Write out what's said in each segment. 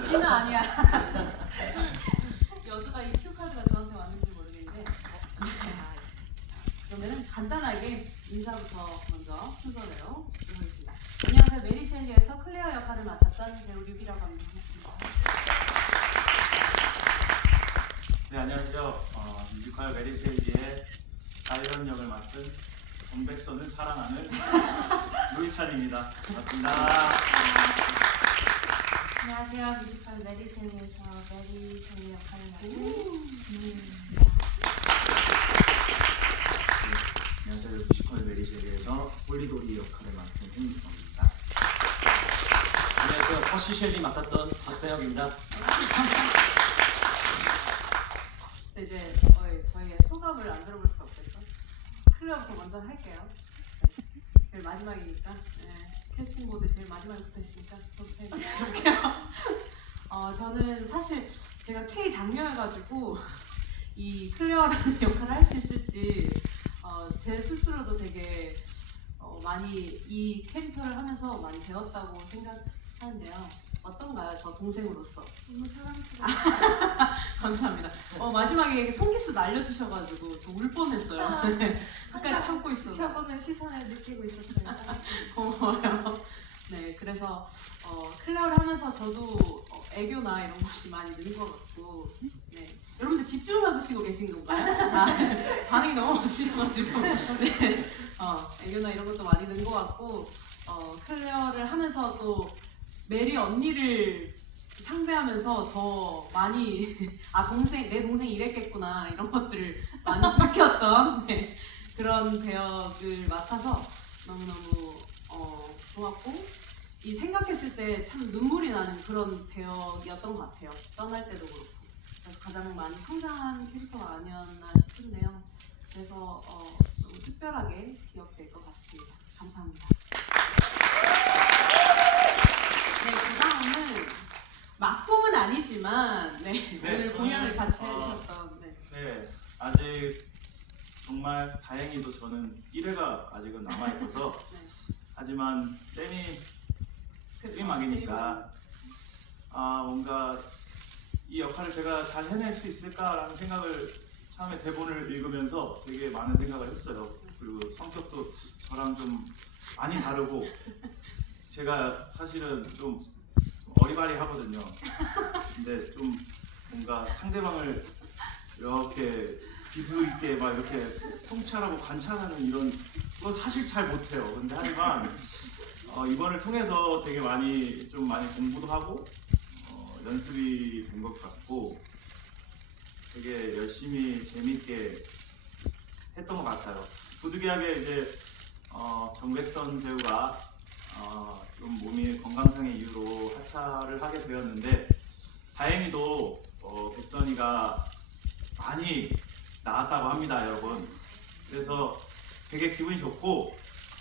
지는 아니야. 여주가 이 큐 카드가 저한테 왔는지 모르겠는데. 그러면은 간단하게 인사부터 먼저 순서대로 들어보겠습니다. 안녕하세요. 메리 셸리에서 클레어 역할을 맡았던 배우 류비라고 합니다. 반갑습니다. 네 안녕하세요. 어, 뮤지컬 메리쉐이의 다이언 역을 맡은 정백선을 사랑하는 루이찬입니다. 반갑습니다. 안녕하세요. 뮤지컬 메리 셸리에서 메리 셸리 역할을 맡은 음, 안녕하세요. 뮤지컬 메리쉐리에서 홀리도리 역할을 맡은 홍기범입니다. 안녕하세요. 퍼시 셸리 맡았던 박세혁입니다. 네, 이제 저희, 저희의 소감을 안 들어볼 수 없겠죠. 클레어부터 먼저 할게요. 네, 제일 마지막이니까 네, 캐스팅 보드 제일 마지막에 붙어 있으니까 저부터 해볼게요. 어, 저는 사실 제가 K 장녀여가지고 이 클레어라는 역할을 할 수 있을지 어, 제 스스로도 되게 어, 많이 이 캐릭터를 하면서 많이 배웠다고 생각하는데요. 어떤가요? 저 동생으로서. 너무 사랑스러워. 감사합니다. 어, 마지막에 손기스 날려주셔가지고 저 울 뻔했어요. 네, 끝까지 참고 있어. 지켜보는 시선을 느끼고 있었어요. 고마워요. 네, 그래서 어, 클레어를 하면서 저도 어, 애교나 이런 것이 많이 는 것 같고, 네. 여러분들 집중하시고 계신 건가요? 아, 반응이 너무 멋지셔가지고, 네. 어, 애교나 이런 것도 많이 는 것 같고, 어, 클레어를 하면서 또 메리 언니를 상대하면서 더 많이 아 동생 내 동생이 이랬겠구나 이런 것들을 많이 느꼈던 네, 그런 배역을 맡아서 너무너무 어, 좋았고 이 생각했을 때 참 눈물이 나는 그런 배역이었던 것 같아요. 떠날 때도 그렇고. 그래서 가장 많이 성장한 캐릭터가 아니었나 싶은데요. 그래서 어, 너무 특별하게 기억될 것 같습니다. 감사합니다 네, 그 다음은 막공은 아니지만 네, 네, 오늘 저는, 공연을 같이 어, 해주셨던 네. 네 아직 정말 다행히도 저는 1회가 아직은 남아 있어서 네. 하지만 쌤이 그쵸, 트림막이니까 아 뭔가 이 역할을 제가 잘 해낼 수 있을까라는 생각을 처음에 대본을 읽으면서 되게 많은 생각을 했어요. 그리고 성격도 저랑 좀 많이 다르고 제가 사실은 좀, 좀 어리바리하거든요. 근데 좀 뭔가 상대방을 이렇게 기수 있게 막 이렇게 통찰하고 관찰하는 이런 거 사실 잘 못해요. 근데 하지만 어, 이번을 통해서 되게 많이 좀 많이 공부도 하고 어, 연습이 된 것 같고 되게 열심히 재밌게 했던 것 같아요. 부득이하게 이제 어, 정백선 배우가 어, 좀 몸이 하 차를 하게 되었는데 다행히도 어, 백선이가 많이 나았다고 합니다, 여러분. 그래서 되게 기분이 좋고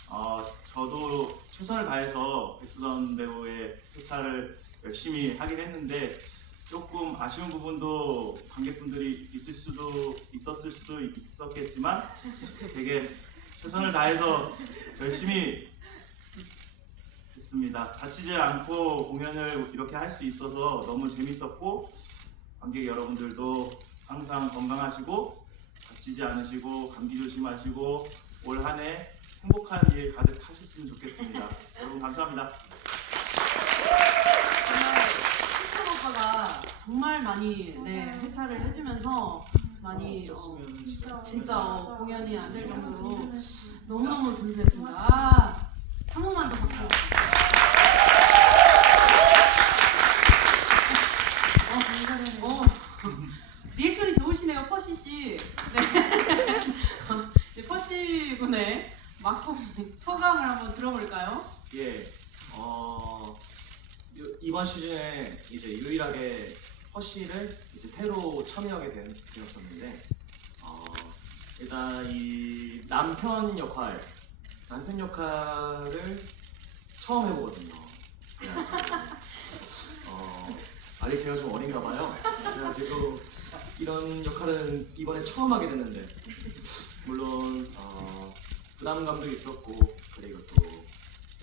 어, 저도 최선을 다해서 백수선 배우의 회차를 열심히 하긴 했는데 조금 아쉬운 부분도 관객분들이 있을 수도 있었을 수도 있었겠지만 되게 최선을 다해서 열심히 했습니다. 다치지 않고 공연을 이렇게 할 수 있어서 너무 재밌었고 관객 여러분들도 항상 건강하시고 다치지 않으시고 감기 조심하시고 올 한 해 행복한 일 가득 하셨으면 좋겠습니다. 여러분 감사합니다. 정말 희찬 오빠가 정말 많이 네, 맞아요. 회차를 해주면서 많이 어, 없었으면 진짜. 진짜 어, 공연이 안 될 정도로. 너무너무 든든했습니다. 아, 한 번만 더 박수. 어, 어, 리액션이 좋으시네요, 퍼시 씨. 네. 네, 퍼시 군의 막공 소감을 한번 들어볼까요? 예. 어 요- 이번 시즌에 이제 유일하게 허시를 이제 새로 참여하게 된, 되었었는데 어, 일단 이 남편 역할 남편 역할을 처음 해보거든요. 그래가지고 어, 아직 제가 좀 어린가 봐요. 그래가지고 이런 역할은 이번에 처음 하게 됐는데. 물론 어, 부담감도 있었고 그리고 또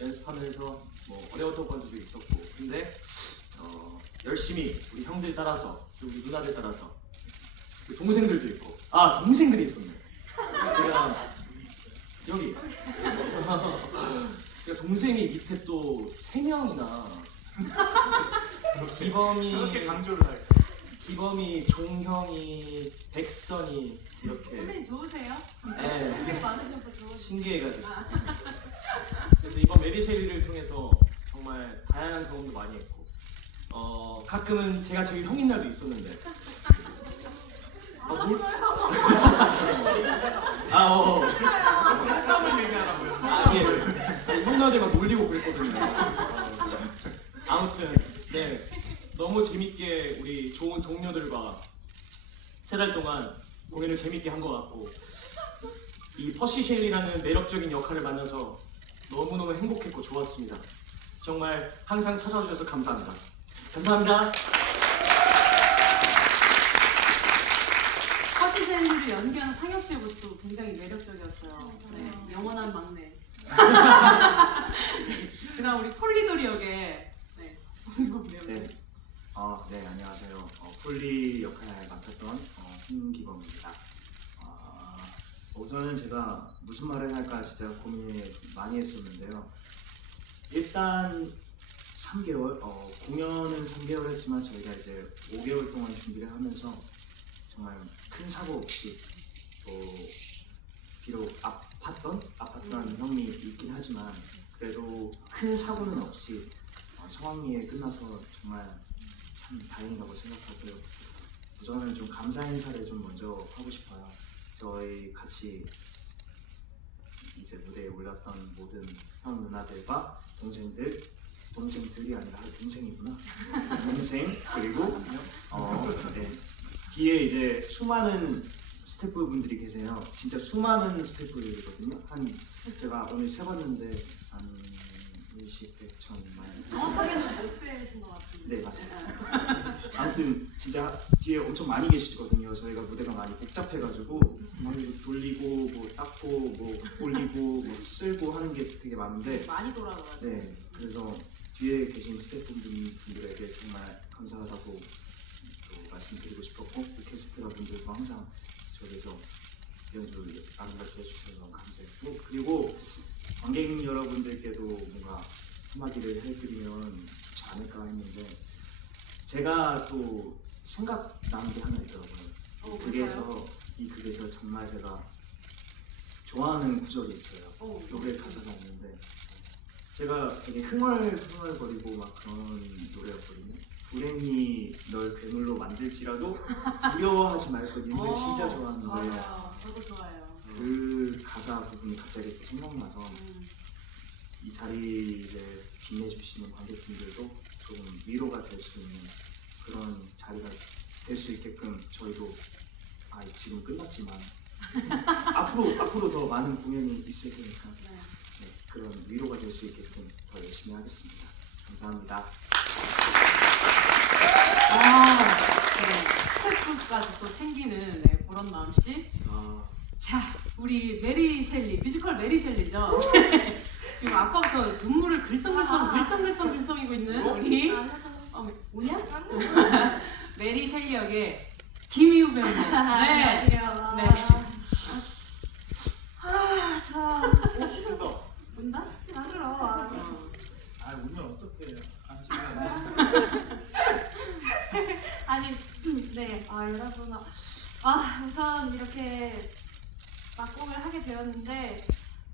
연습하면서 뭐 어려웠던 것들도 있었고. 근데 어, 열심히 우리 형들 따라서 또 우리 누나들 따라서 그 동생들도 있고. 아 동생들이 있었네. 제가 여기. 제가 동생이 밑에 또 세 명이나 기범이 그렇게 강조를 할까? 기범이 종형이 백선이 이렇게 선배님 좋으세요? 네, 고생 많으셔서 좋으세요. 신기해가지고 아. 그래서 이번 메리쉐리를 통해서 정말 다양한 경험도 많이 했고 어 가끔은 제가 저기 형인 날도 있었는데 아, 물... 아, 어. 땀을 얘기하라고요. 아, 예. 형나들 막 놀리고 그랬거든요. 어, 아무튼 네 너무 재밌게 우리 좋은 동료들과 세 달 동안 공연을 재밌게 한 것 같고 이 퍼시 셸리라는 매력적인 역할을 만나서 너무너무 행복했고 좋았습니다. 정말 항상 찾아와 주셔서 감사합니다. 감사합니다. 서시셀리를 연기하는 상혁 씨의 모습도 굉장히 매력적이었어요. 네, 영원한 막내. 그다음 우리 폴리도리 역의 네. 네. 어, 네, 안녕하세요. 어, 폴리 역할을 맡았던 어, 홍기범입니다. 어, 우선은 제가 무슨 말을 할까 진짜 고민을 많이 했었는데요. 일단 3개월, 어, 공연은 3개월 했지만 저희가 이제 5개월 동안 준비를 하면서 정말 큰 사고 없이 또 비록 아팠던 아팠던 형이 있긴 하지만 그래도 큰 사고는 없이 어, 성황리에 끝나서 정말 참 다행이라고 생각하고요. 우선은 좀 감사 인사를 좀 먼저 하고 싶어요. 저희 같이 이제 무대에 올랐던 모든 형 누나들과 동생들 동생들이 아니라 아, 동생이구나 동생 그리고 어, 네. 뒤에 이제 수많은 스태프분들이 계세요. 진짜 수많은 스태프들이거든요. 한 제가 오늘 세봤는데 한 20, 100천만 정확하게는 못 세신 것 같은데. 네 맞아요. 아무튼 진짜 뒤에 엄청 많이 계시거든요. 저희가 무대가 많이 복잡해가지고 막 이거 돌리고 뭐 닦고 뭐 올리고 뭐 쓸고 하는 게 되게 많은데 많이 돌아가가지고. 네 그래서 뒤에 계신 스태프분들에게 정말 감사하다고 또 말씀드리고 싶었고 오케스트라 분들도 항상 저기서 연주 아름답게 해주셔서 감사했고 그리고 관객 여러분들께도 뭔가 한마디를 해드리면 좋지 않을까 했는데 제가 또 생각나는 게 하나 있더라고요. 어, 그래서 이 극에서 정말 제가 좋아하는 구절이 있어요. 어, 노래 가사가 있는데 제가 되게 흥얼흥얼거리고 막 그런 노래였거든요. 불행이 널 괴물로 만들지라도 두려워하지 이 노래 진짜 좋아하는데 맞아요. 저도 좋아해요. 그 가사 부분이 갑자기 이렇게 생각나서 음, 이 자리 이제 빛내주시는 관객분들도 조금 위로가 될 수 있는 그런 자리가 될 수 있게끔 저희도 아 지금 끝났지만 앞으로 앞으로 더 많은 공연이 있을 테니까 네. 네, 그런 위로가 될 수 있게끔 더 열심히 하겠습니다. 감사합니다. 아, 네. 스태프까지 또 챙기는 네, 그런 마음씨. 아, 자, 우리 메리 셸리, 뮤지컬 메리 셸리죠. 지금 아까부터 눈물을 글썽글썽, 글썽글썽, 글썽이고 있는 우리 어, 뭐냐? 메리 셸리 역의 김희우 배우님. 네. 안녕하세요. 네. 아, 저 멋있어. 본다? 안 울어. 어. 아 울면 어떡해. 안 찍어야 아니, 네, 아 여러분, 아 우선 이렇게 막공을 하게 되었는데,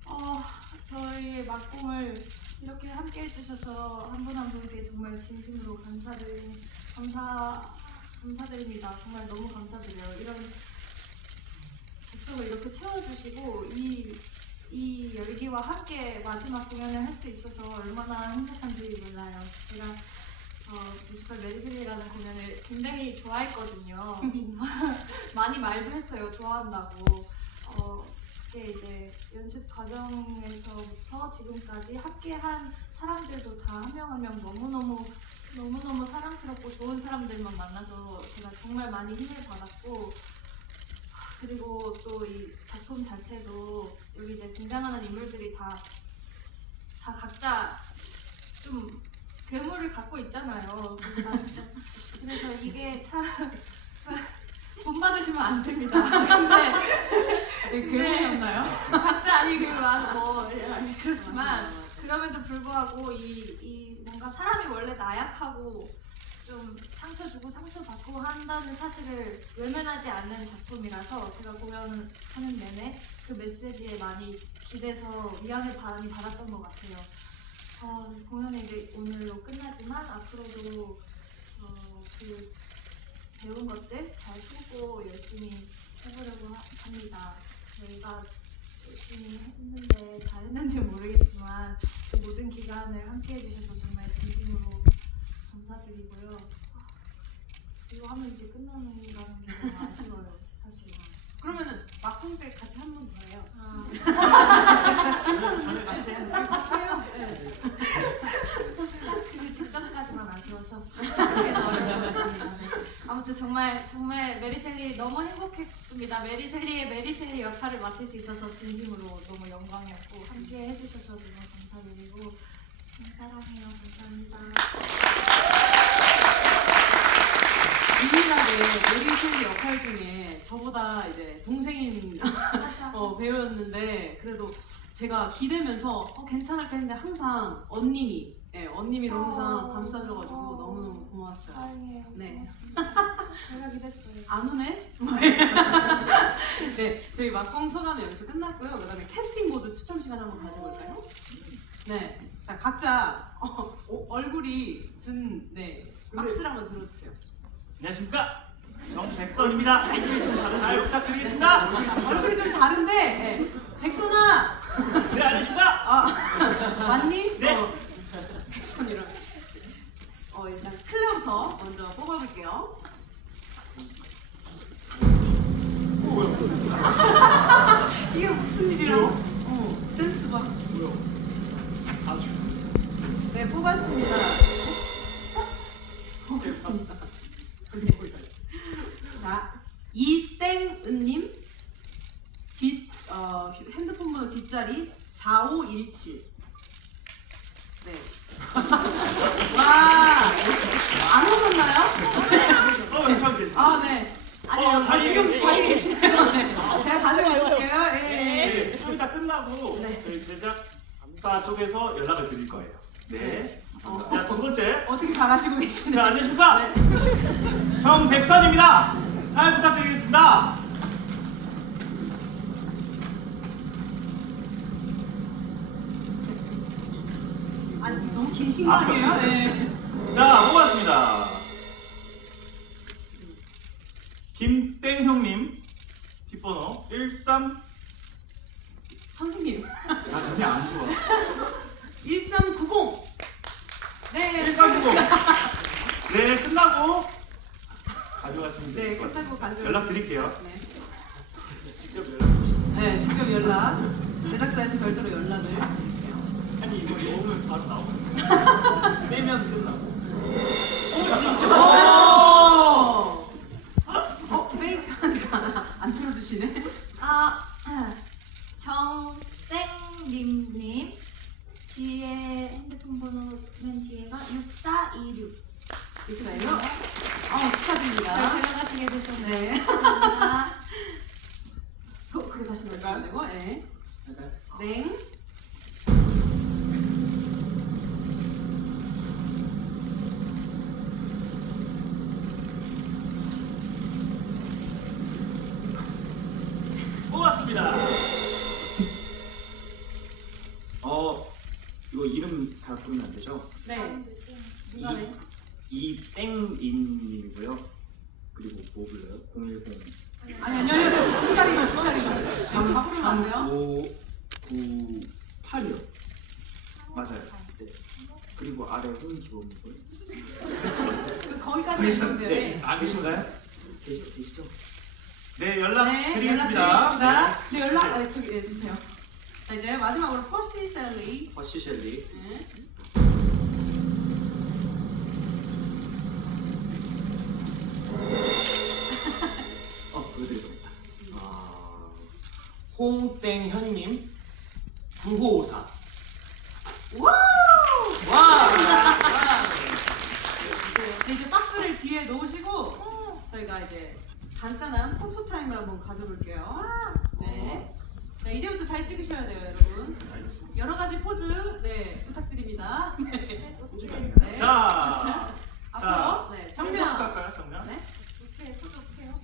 어 저희 막공을 이렇게 함께 해주셔서 한 분한 분께 정말 진심으로 감사드리 감사 감사드립니다. 정말 너무 감사드려요. 이런 객석을 이렇게 채워주시고 이 이 열기와 함께 마지막 공연을 할 수 있어서 얼마나 행복한지 몰라요. 제가 어, 뮤지컬 메리슬리라는 공연을 굉장히 좋아했거든요. 많이 말도 했어요. 좋아한다고. 어, 그게 이제 연습 과정에서부터 지금까지 함께한 사람들도 다 한 명 한 명 너무너무 너무너무 사랑스럽고 좋은 사람들만 만나서 제가 정말 많이 힘을 받았고 그리고 또 이 작품 자체도 여기 이제 등장하는 인물들이 다, 다 각자 좀 괴물을 갖고 있잖아요. 그래서 이게 참 본받으시면 안 됩니다. 근데 제 네. 괴물이었나요? 각자 아니 그뭐 그렇지만 그럼에도 불구하고 이, 이 뭔가 사람이 원래 나약하고 좀 상처 주고 상처 받고 한다는 사실을 외면하지 않는 작품이라서 제가 공연하는 내내 그 메시지에 많이 기대서 위안을 많이 받았던 것 같아요. 어, 공연이 이제 오늘로 끝나지만 앞으로도 어, 그 배운 것들 잘 풀고 열심히 해보려고 하- 합니다. 저희가 열심히 했는데 잘했는지 모르겠지만 그 모든 기간을 함께 해주셔서 정말 진심으로 감사드리고요. 아, 이거 하면 이제 끝나는 게 너무 아쉬워요, 사실. 그러면은 막공 때 같이 한 번 더 해요. 아, 저는 같이 네, 같이 해요. 네. 그 직전까지만 아쉬워서 그렇게 나왔습니다. 아무튼 정말 정말 메리셀리 너무 행복했습니다. 메리셀리의 메리셀리 역할을 맡을 수 있어서 진심으로 너무 영광이었고 함께 해주셔서 너무 감사드리고 사랑해요. 감사합니다. 유일하게 메리 셸리 역할 중에 저보다 이제 동생인 어, 배우였는데 그래도 제가 기대면서 어, 괜찮을까 했는데 항상 언님이 예, 언님이로 항상 어. 감싸들어가지고 어. 너무너무 고마웠어요. 사랑해요. 네. 고맙습니다. 제가 기댔어요. 안 오네? 네, 저희 막공 소감이 여기서 끝났고요. 그다음에 캐스팅 보드 추첨 시간 한번 가져볼까요? 네, 자 각자 어, 어, 얼굴이 든 네, 박스를 한번 들어주세요. 안녕하십니까 정백선입니다. 잘 부탁드리겠습니다. 얼굴이 좀 다른데 네. 백선아 네 안녕하십니까 아 맞니? 네. 어, 백선이랑 어 일단 클레부터 먼저 뽑아볼게요. 오. 이게 무슨 일이라고? 어 센스 봐. 네 뽑았습니다. 뽑았습니다. 네. 자 이땡은님 뒷 어, 핸드폰 번호 뒷자리 4517. 네. 와, 안 오셨나요? 어 괜찮게 아, 네. 아니, 어, 요 자리에 지금 계세요. 자리에 계시네요. 네. 제가 가지고 있을게요. 예. 네, 좀 이따 끝나고 네. 저희 제작사 쪽에서 연락을 드릴 거예요. 네. 어. 자, 두 번째. 어떻게 잘하시고 자, 계시네요. 안녕하십니까? 네. 정백선입니다. 잘 부탁드리겠습니다. 아니, 너무 계신 거 아니에요? 네. 자, 뽑았습니다. 김땡형님 뒷번호 13 선생님. 아, 그냥 안 좋아. 1390. 네. 1390. 네, 끝나고 가져가시면 네, 될것 같아요. 끝나고 가죠. 연락 드릴게요. 네. 직접 연락. 네, 직접 연락. 제작사에서 별도로 연락을. 아니 이거 넣으면 바로 나오는 빼면 끝나고. 오! 어, 페이크 하니까 안 틀어주시네. 아, 정땡님님 뒤에 핸드폰 번호는 뒤에가 6426. 육사예요? 어, 잘 축하드립니다. 들어가시게 되셨네요. 네. 감사합니다. 그, 그거 다시 넣을까요? 되고, 네. 잠깐. 땡. 뽑았습니다. 어 이거 이름 다 부르면 안 되죠? 네. 중간에. 이땡인님이고요. 그리고 뭐 불러요? 010 아니, 아니, 아니, 아니, 뒷자리가, 뒷자리가. 아, 바꾸면 안 돼요? 598이요. 맞아요. 네. 그리고 아래 홍기범이고요. 그 거기까지 있는데. 네. 아 계신가요? 계시 계시죠? 네, 연락 네, 드리겠습니다. 연락드리겠습니다. 네, 연락, 아, 저기, 네, 주세요. 자, 이제 마지막으로 퍼시 셀리. 허시 셸리. 네. 홍땡현님 9554 와! 와! 네, 이제 박스를 뒤에 놓으시고 저희가 이제 간단한 포토 타임을 한번 가져볼게요. 네. 자, 이제부터 잘 찍으셔야 돼요, 여러분. 알겠습니다. 여러 가지 포즈 네, 부탁드립니다. 네. 네. 자, 앞으로 네, 정면? 정면? 네. 어떻게 포즈 어떻게 해요?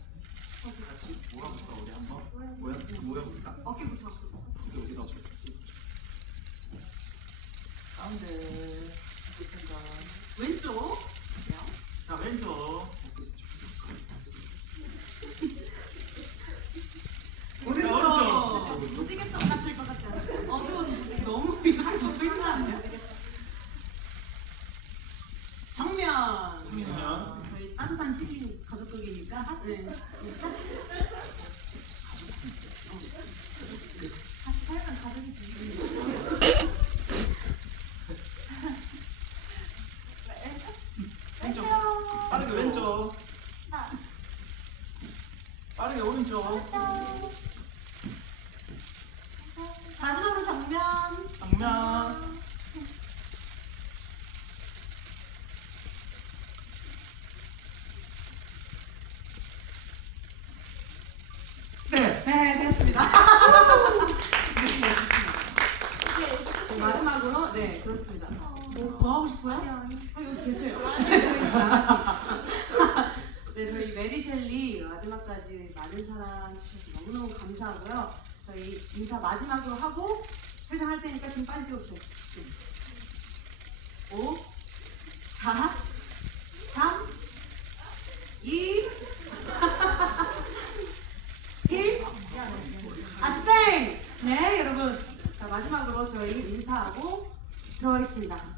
같이 모여볼까 우리 한번? 모여 모여볼까? 어깨 붙여. 붙여. 여기다 가운데 끝인가? 왼쪽. 자 왼쪽 오른쪽. 오른쪽. 무지개떡 같을 것 같지 않아요? 어두운 무지개 너무 이렇게 붙어 있네요. 정면. 정면. 저희 따뜻한 힐링 가족극이니까 하트. 네. 같이 살면 가족이지. 왼쪽. 왼쪽 빠르게 왼쪽 자, 빠르게 오른쪽 마지막으로 정면 네 네, 됐습니다. 네, 됐습니다. 네, 마지막으로 네, 그렇습니다. 뭐, 뭐 하고 싶어요? 아, 여기 계세요. 네, 저희 나가요. 네, 저희 메리 셸리 마지막까지 많은 사랑 주셔서 너무너무 감사하고요. 저희 인사 마지막으로 하고 5, 4, 3, 2, 1. 아, 땡! 네, 여러분. 자, 마지막으로 저희 인사하고 들어가겠습니다.